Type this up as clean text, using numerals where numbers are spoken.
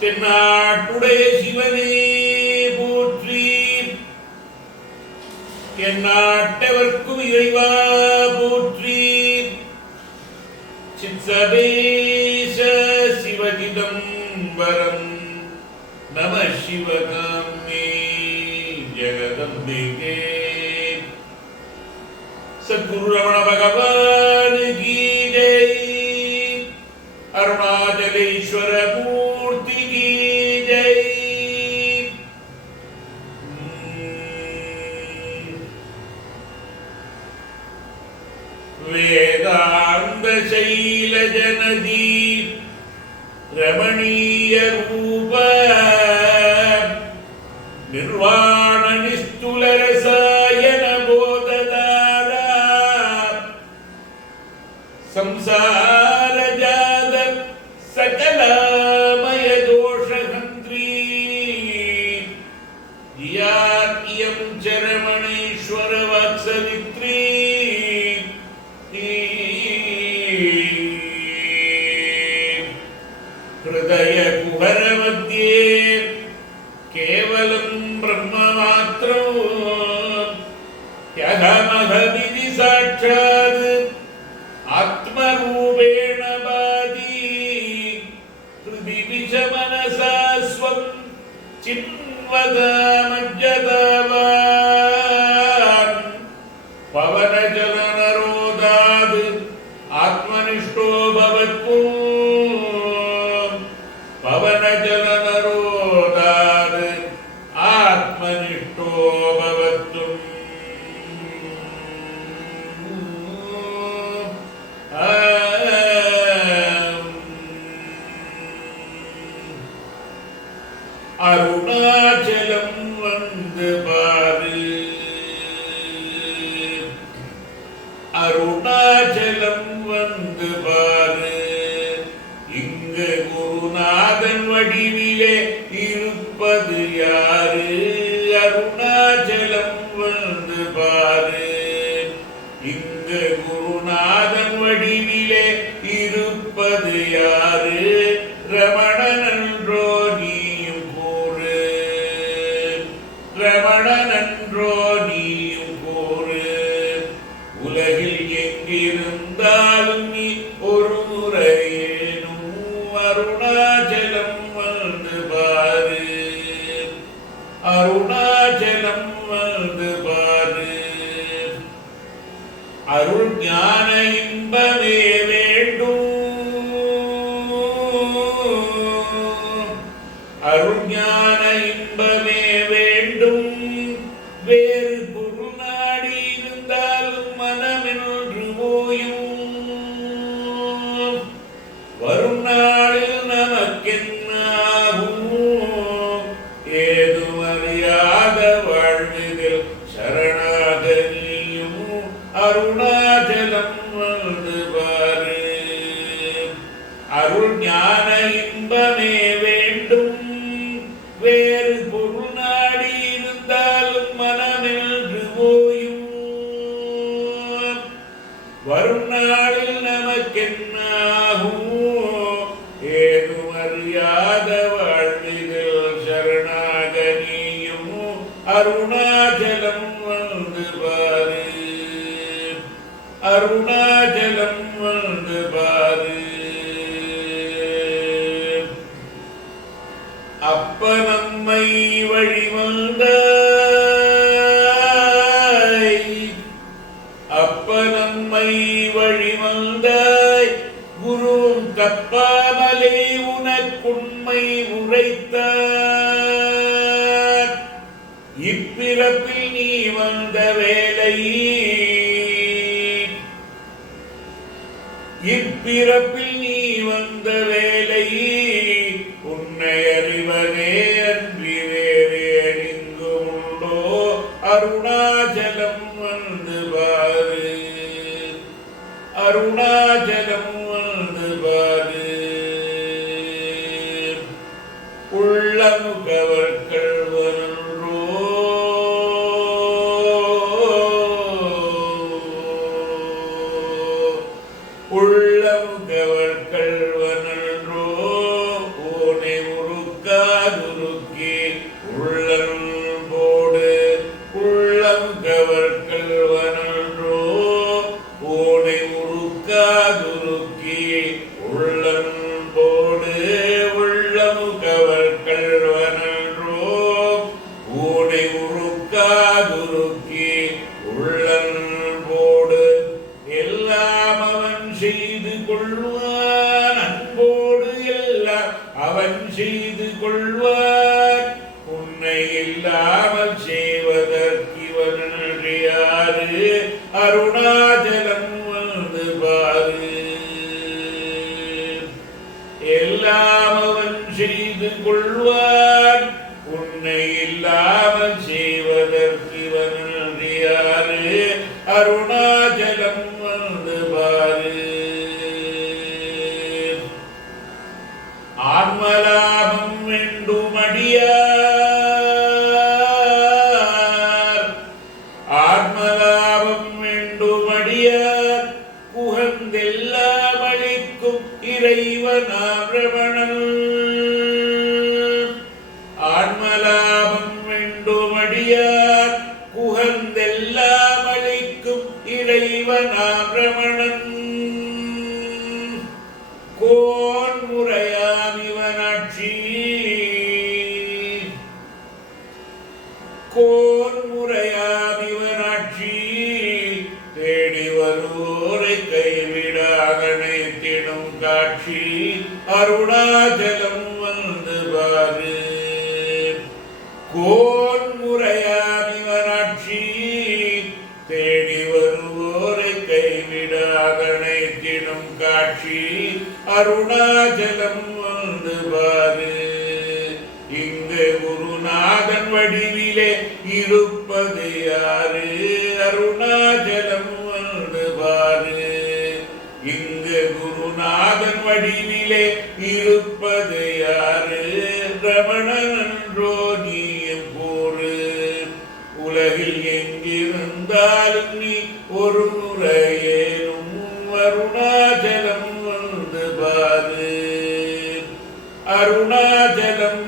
தென்னாட்டுடைய சிவனே போற்றி, எந்நாட்டவர்க்கும் இறைவா போற்றி. சித்சபேஷ சிவசிதம்பரம் நம சிவகாமே ஜெகதம்பிகே. சத்குரு ரமண பகவான் கீ ஜெய். அருணாச்சலேஸ்வர மூர்த்தி கீ ஜெய். வேதாந்த சைல ஜனதி ரமணீய ரூப நிர்வாண நிஸ்துல ரசாயன போததார சம்சார ஜாத சகலமய தோஷஹந்த்ரி யாத்யம் சரமணேஸ்வர வாத்சவித்ரி. ஹிருதய குஹர மத்யே கேவலம் பிரம்ம மாத்ரம் யகமஹமிதி சாட்சாத் ஆத்மரூபேண பாதி. ஹிருதி விஷமனசா ஸ்வம் சின்வதாமஜ்ஜதாவான் பவனஜலனரோதாத் ஆத்மனிஷ்டோ பவத்கு. பவனஜலனரோதாத் ஆத்மனிஷ்டோ பவத்கு. அருணாச்சலம் வந்து பாரு, அருணாச்சலம் வந்து பாரு. இங்கு குருநாதன் வடிவிலே இருப்பது யாரு? அருணாச்சலம் வந்து பாரு. இங்கு குருநாதன் வடிவிலே இருப்பது யாரு? ரமணனன்றோ நீயும் கூறு, ரமணனன்றோ நீயும் கூறு. உலகில் எங்கிருந்தாலும் நீ ஒரு முறையேனும் அருணாச்சலம் வந்து பாரு, அருணாச்சலம் வந்து பாரு. அருள் ஞான இன்பமே வேண்டும், அருள் ஞான இன்பமே வேண்டும். வேறு பொருள் நாடி இருந்தாலும் மனமென்று ஓயும். வரும் நாளில் நமக்கென்னாகும்? ஏதும் அறியாத வாழ்விதில் சரணாகதியும் அருணாச்சலம் வந்து பாரு. அருள் ஞான இன்பமே வேண்டும். வேறு பொருள் நாடி இருந்தாலும் மனமென்று ஓயும். வரும் நாளில் நமக்கென்னாகும்? ஏதும் அறியாத வாழ்விதில் சரணாகதியும் அருணாச்சலம் வந்து பாரு, அருணாச்சலம் வந்து பாரு. அப்ப நம்மை வழிவந்தாய், அப்ப நம்மை வழிவந்தாய். குருவும் தப்பாமலே உனக்குண்மை உரைத்தார். இப்பிறப்பில் நீ வந்த வேலை, இப்பிறப்பில் நீ வந்த வேலை. உன்னை அறிவதே அன்றி வேறு எங்கு உண்டோ? அருணாச்சலம் வந்து பாரு, அருணாச்சலம் வந்து பாரு. உள்ளமுகவர்கள் ஒன்றோ அருணாச்சலம் வந்து பாரு. எல்லாம் அவன் செய்து கொள்வான், உன்னை இல்லாமல் செய்வதற்கு இவன் யாரு? அருணாச்சலம் வந்து பாரு. ஆன்மலாபம் வேண்டும் அடியார், ஆன்மலாபம் வேண்டும் அடியார், புகழ்ந்தெல்லாம் அளிக்கும் இறைவனாம் ரமணன். ஆன்மலாபம் வேண்டும் அடியார், புகழ்ந்தெல்லாம் அளிக்கும் இறைவனாம் ரமணன். கோன் முறையாம் இவனாட்சி, கோன் முறையாம் இவனாட்சி, தேடி வருவோரை கைவிடாதனைத்திடும் காட்சி. அருணாச்சலம் வந்து பாரு. கோன் முறையாம் இவனாட்சி, தேடி வருவோரை கைவிடாதனைத்திடும் காட்சி. அருணாச்சலம் வந்து பாரு. இங்கு குருநாதன் வடிவிலே இருப்பது யாரு? அருணாச்சலம் வந்து பாரு. இங்கு குருநாதன் வடிவிலே இருப்பது யாரு? ரமணன் என்றோ நீயும் கூறு. உலகில் எங்கிருந்தாலும் நீ ஒரு முறையேனும் அருணாச்சலம் வந்து பாரு. அருணாச்சலம்